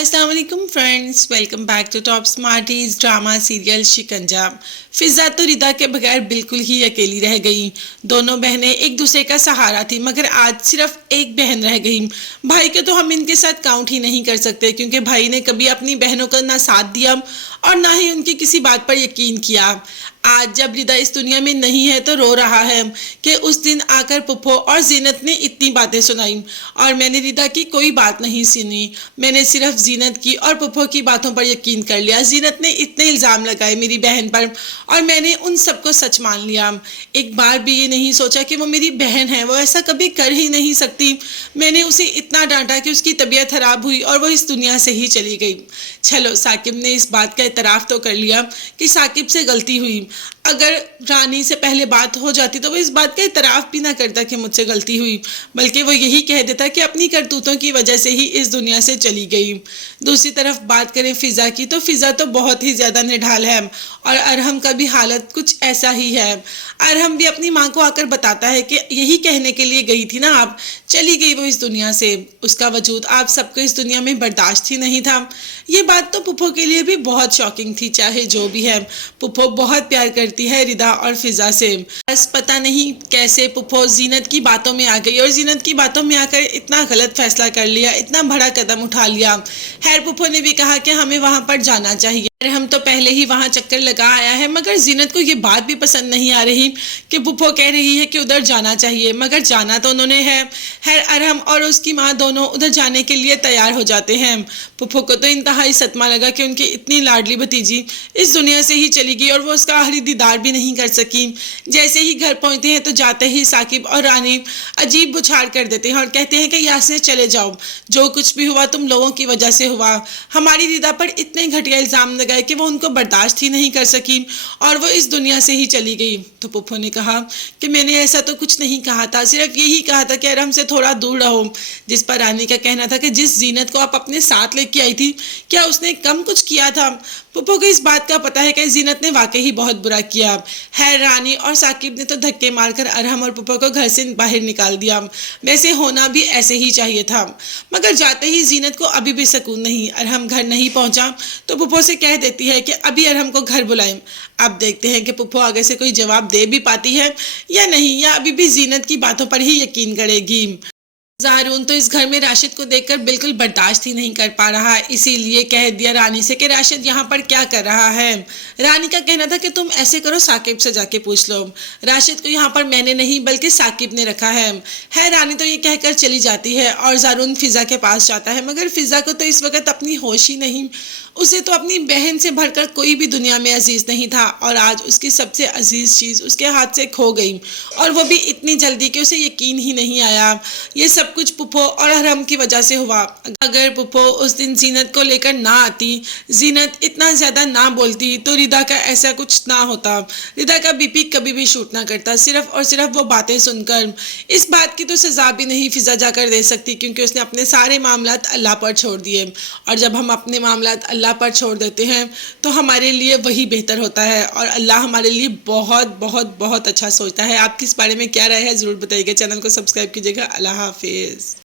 अस्सलाम वालेकुम friends, welcome back to top smarties drama serial Shikanja. Fiza तो रिदा के बगैर बिल्कुल ही अकेली रह गई। दोनों बहनें एक दूसरे का सहारा थी, मगर आज सिर्फ एक बहन रह गई। भाई के तो हम इनके साथ काउंट ही नहीं कर सकते, क्योंकि भाई ने कभी अपनी बहनों का ना साथ दिया और ना ही उनकी किसी बात पर यकीन किया। आज जब रिदा इस दुनिया में नहीं है तो रो रहा है कि उस दिन आकर पुप्पो और जीनत ने इतनी बातें सुनाई और मैंने रिदा की कोई बात नहीं सुनी। मैंने सिर्फ जीनत की और पुप्पो की बातों पर यकीन कर लिया। जीनत ने इतने इल्ज़ाम लगाए मेरी बहन पर और मैंने उन सबको सच मान लिया। एक बार भी ये नहीं सोचा कि वो मेरी बहन है, वो ऐसा कभी कर ही नहीं सकती। मैंने उसे इतना डांटा कि उसकी तबीयत खराब हुई और वो इस दुनिया से ही चली गई। चलो, साकिब ने इस बात का इतराफ़ तो कर लिया कि साकिब से गलती हुई। अगर रानी से पहले बात हो जाती तो वो इस बात का इतराफ़ भी ना करता कि मुझसे गलती हुई, बल्कि वो यही कह देता कि अपनी करतूतों की वजह से ही इस दुनिया से चली गई। दूसरी तरफ बात करें फ़िज़ा की, तो फ़िज़ा तो बहुत ही ज़्यादा निढाल है और अरहम का भी हालत कुछ ऐसा ही है। अरहम भी अपनी माँ को आकर बताता है कि यही कहने के लिए गई थी ना आप, चली गई वो इस दुनिया से। उसका वजूद आप सबको इस दुनिया में बर्दाश्त ही नहीं था। ये बात तो पुप्पो के लिए भी बहुत शॉकिंग थी। चाहे जो भी है, पुप्पो बहुत प्यार करती है रिदा और फिजा से। बस पता नहीं कैसे पुप्पो जीनत की बातों में आ गई और जीनत की बातों में आकर इतना गलत फैसला कर लिया, इतना बड़ा कदम उठा लिया। खैर, पुप्पो ने भी कहा कि हमें वहां पर जाना चाहिए। हम तो पहले ही वहां चक्कर लगा आया है, मगर जीनत को ये बात भी पसंद नहीं आ रही कि पुप्पो कह रही है कि उधर जाना चाहिए, मगर जाना तो उन्होंने है। खैर, अरहम और उसकी माँ दोनों उधर जाने के लिए तैयार हो जाते हैं। पुप्पो को तो इंतहाई सदमा लगा कि उनकी इतनी लाडली भतीजी इस दुनिया से ही चली गई और वो उसका आखिरी दीदार भी नहीं कर सकी। जैसे ही घर पहुंचते हैं तो जाते ही साकिब और रानी अजीब बुछाड़ कर देते हैं और कहते हैं कि यहाँ से चले जाओ, जो कुछ भी हुआ तुम लोगों की वजह से हुआ। हमारी रिदा पर इतने घटिया इल्ज़ाम लगाए कि वो उनको बर्दाश्त ही नहीं कर सकी और वो इस दुनिया से ही चली गई। तो पुप्पो ने कहा कि मैंने ऐसा तो कुछ नहीं कहा था, सिर्फ यही कहा था कि अरहम से थोड़ा दूर रहो। जिस पर रानी का कहना था कि जिस जीनत को आप अपने साथ लेके आई थी, क्या उसने कम कुछ किया था? पुप्पो को इस बात का पता है कि जीनत ने वाकई ही बहुत बुरा किया है। रानी और साकिब ने तो धक्के मारकर अरहम और पुप्पो को घर से बाहर निकाल दिया। वैसे होना भी ऐसे ही चाहिए था, मगर जाते ही जीनत को अभी भी सुकून नहीं। अरहम घर नहीं पहुंचा तो पुप्पो से कह देती है कि अभी अरहम को घर बुलाएं। अब देखते हैं कि पुप्पो आगे से कोई जवाब दे भी पाती है या नहीं, या अभी भी जीनत की बातों पर ही यकीन करेगी। ज़ारून तो इस घर में राशिद को देखकर बिल्कुल बर्दाश्त ही नहीं कर पा रहा, इसीलिए कह दिया रानी से कि राशिद यहाँ पर क्या कर रहा है। रानी का कहना था कि तुम ऐसे करो, साकिब से जाके पूछ लो। राशिद को यहाँ पर मैंने नहीं बल्कि साकिब ने रखा है। रानी तो ये कहकर चली जाती है और ज़ारून फिज़ा के पास जाता है, मगर फिज़ा को तो इस वक्त अपनी होश ही नहीं। उसे तो अपनी बहन से भरकर कोई भी दुनिया में अजीज़ नहीं था और आज उसकी सबसे अजीज़ चीज़ उसके हाथ से खो गई, और वो भी इतनी जल्दी कि उसे यकीन ही नहीं आया। ये सब कुछ पुप्पो और अरहम की वजह से हुआ। अगर पुप्पो उस दिन जीनत को लेकर ना आती, जीनत इतना ज़्यादा ना बोलती, तो रिदा का ऐसा कुछ ना होता। रिदा का बीपी कभी भी शूट ना करता, सिर्फ और सिर्फ वो बातें सुनकर। इस बात की तो सज़ा भी नहीं फिज़ा जाकर दे सकती, क्योंकि उसने अपने सारे मामलात अल्लाह पर छोड़ दिए, और जब हम अपने मामलात अल्लाह पर छोड़ देते हैं तो हमारे लिए वही बेहतर होता है, और अल्लाह हमारे लिए बहुत बहुत बहुत अच्छा सोचता है। आपकी इस बारे में क्या राय है, ज़रूर बताइएगा। चैनल को सब्सक्राइब कीजिएगा। अल्लाह हाफिज़।